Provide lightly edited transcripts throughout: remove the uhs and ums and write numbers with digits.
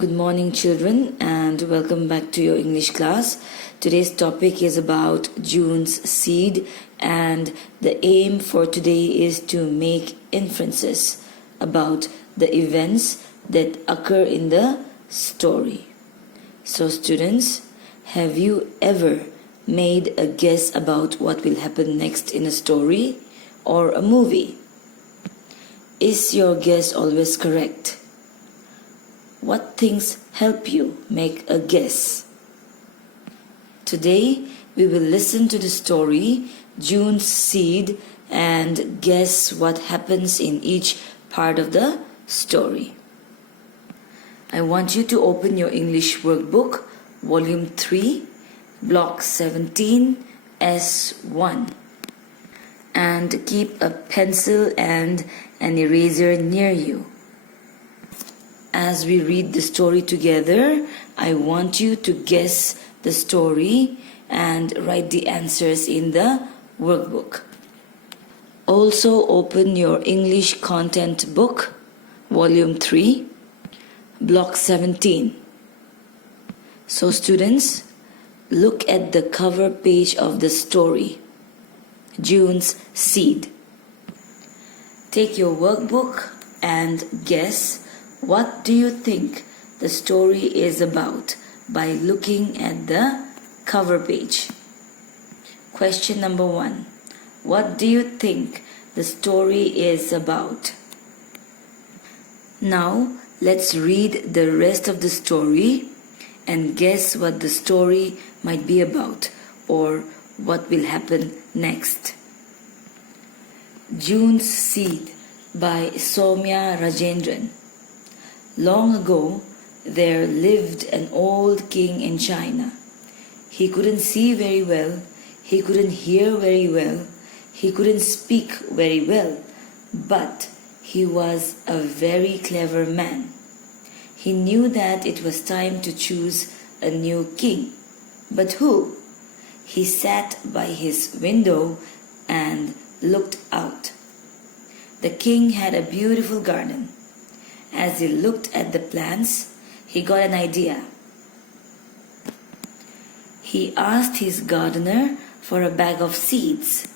Good morning, children, and welcome back to your English class. Today's topic is about June's seed, and the aim for today is to make inferences about the events that occur in the story. So, students, have you ever made a guess about what will happen next in a story or a movie? Is your guess always correct? What things help you make a guess? Today, we will listen to the story June's Seed and guess what happens in each part of the story. I want you to open your English workbook, Volume 3, Block 17, S1, and keep a pencil and an eraser near you. As we read the story together, I want you to guess the story and write the answers in the workbook. Also open your English content book, Volume 3, Block 17. So students, look at the cover page of the story, June's Seed. Take your workbook and guess what do you think the story is about by looking at the cover page. Question number 1. What do you think the story is about? Now, let's read the rest of the story and guess what the story might be about or what will happen next. June's Seed by Soumya Rajendran. Long ago, there lived an old king in China. He couldn't see very well, he couldn't hear very well, he couldn't speak very well, but he was a very clever man. He knew that it was time to choose a new king. But who? He sat by his window and looked out. The king had a beautiful garden. As he looked at the plants, he got an idea. He asked his gardener for a bag of seeds.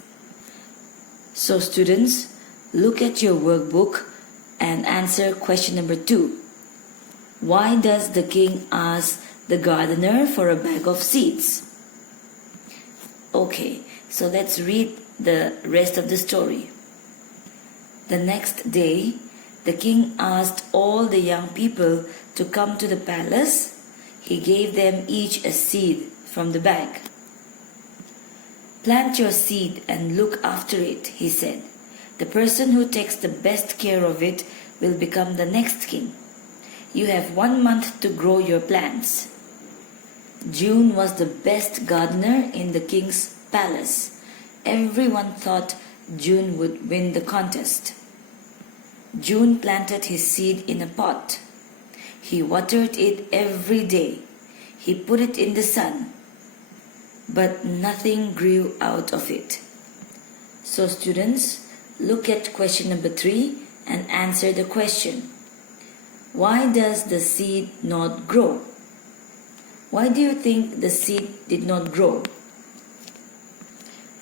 So students, look at your workbook and answer question number 2. Why does the king ask the gardener for a bag of seeds? Okay, so let's read the rest of the story. The next day, the king asked all the young people to come to the palace. He gave them each a seed from the bag. Plant your seed and look after it, he said. The person who takes the best care of it will become the next king. You have 1 month to grow your plants. June was the best gardener in the king's palace. Everyone thought June would win the contest. June planted his seed in a pot. He watered it every day. He put it in the sun. But nothing grew out of it. So students, look at question number 3 and answer the question. Why does the seed not grow? Why do you think the seed did not grow?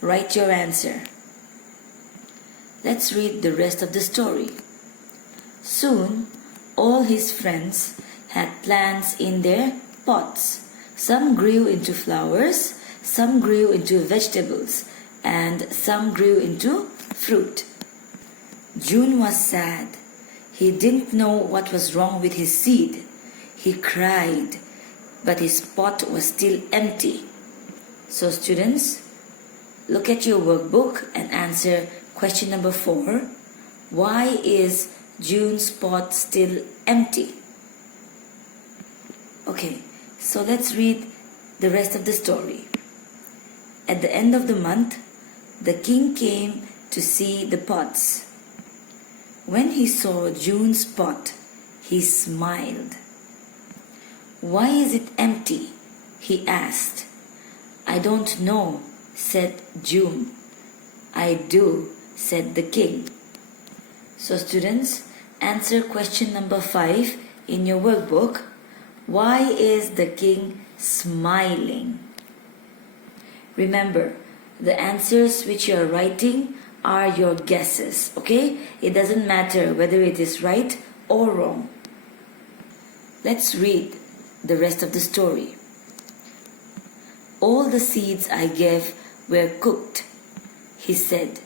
Write your answer. Let's read the rest of the story. Soon, all his friends had plants in their pots. Some grew into flowers, some grew into vegetables, and some grew into fruit. June was sad. He didn't know what was wrong with his seed. He cried, but his pot was still empty. So students, look at your workbook and answer question number 4. Why is June's pot still empty? Okay, so let's read the rest of the story. At the end of the month, the king came to see the pots. When he saw June's pot, he smiled. Why is it empty? He asked. I don't know, said June. I do, said the king. So students, answer question number 5 in your workbook. Why is the king smiling? Remember, the answers which you are writing are your guesses, okay? It doesn't matter whether it is right or wrong. Let's read the rest of the story. All the seeds I gave were cooked, he said.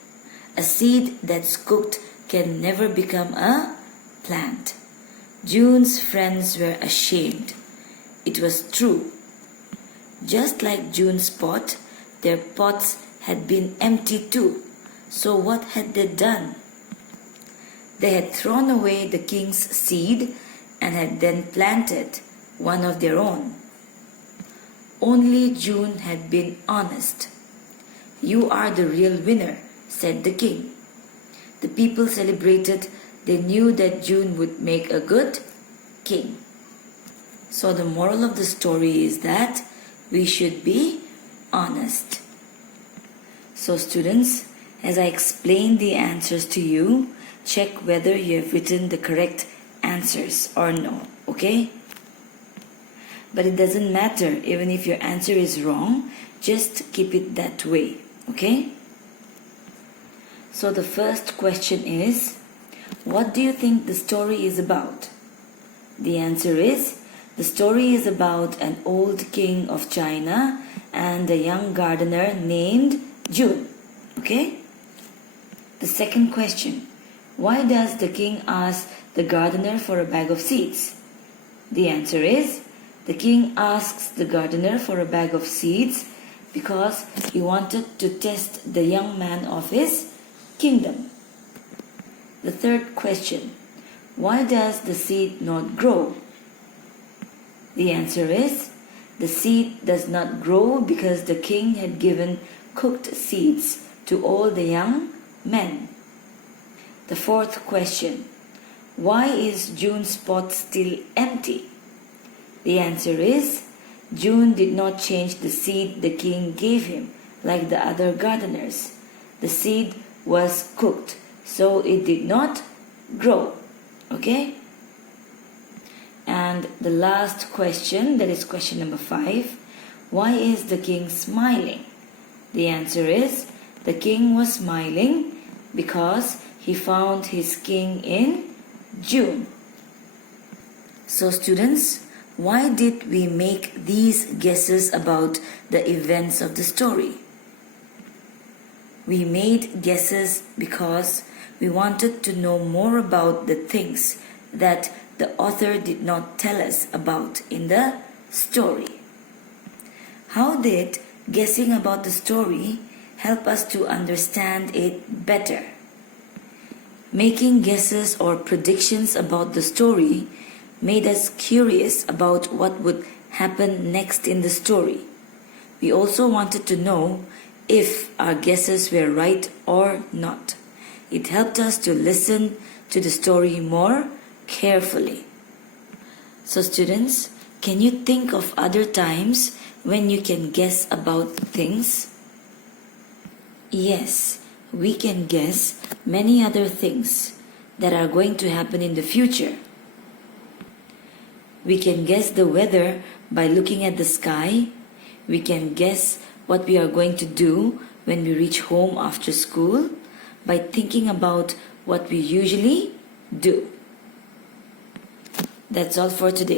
A seed that's cooked can never become a plant. June's friends were ashamed. It was true. Just like June's pot, their pots had been empty too. So what had they done? They had thrown away the king's seed and had then planted one of their own. Only June had been honest. You are the real winner, said the king. The people celebrated. They knew that June would make a good king. So the moral of the story is that we should be honest. So students, as I explain the answers to you, check whether you have written the correct answers or no, okay? But it doesn't matter, even if your answer is wrong, just keep it that way, okay? So the first question is, what do you think the story is about? The answer is, the story is about an old king of China and a young gardener named June, okay? The second question, why does the king ask the gardener for a bag of seeds? The answer is, the king asks the gardener for a bag of seeds because he wanted to test the young man of his kingdom. The third question, why does the seed not grow? The answer is, the seed does not grow because the king had given cooked seeds to all the young men. The fourth question, why is June's pot still empty? The answer is, June did not change the seed the king gave him like the other gardeners. The seed was cooked, so it did not grow. Okay? And the last question, that is question number 5. Why is the king smiling? The answer is, the king was smiling because he found his king in June. So students, why did we make these guesses about the events of the story? We made guesses because we wanted to know more about the things that the author did not tell us about in the story. How did guessing about the story help us to understand it better? Making guesses or predictions about the story made us curious about what would happen next in the story. We also wanted to know if our guesses were right or not. It helped us to listen to the story more carefully. So students, can you think of other times when you can guess about things? Yes, we can guess many other things that are going to happen in the future. We can guess the weather by looking at the sky. We can guess what we are going to do when we reach home after school by thinking about what we usually do. That's all for today.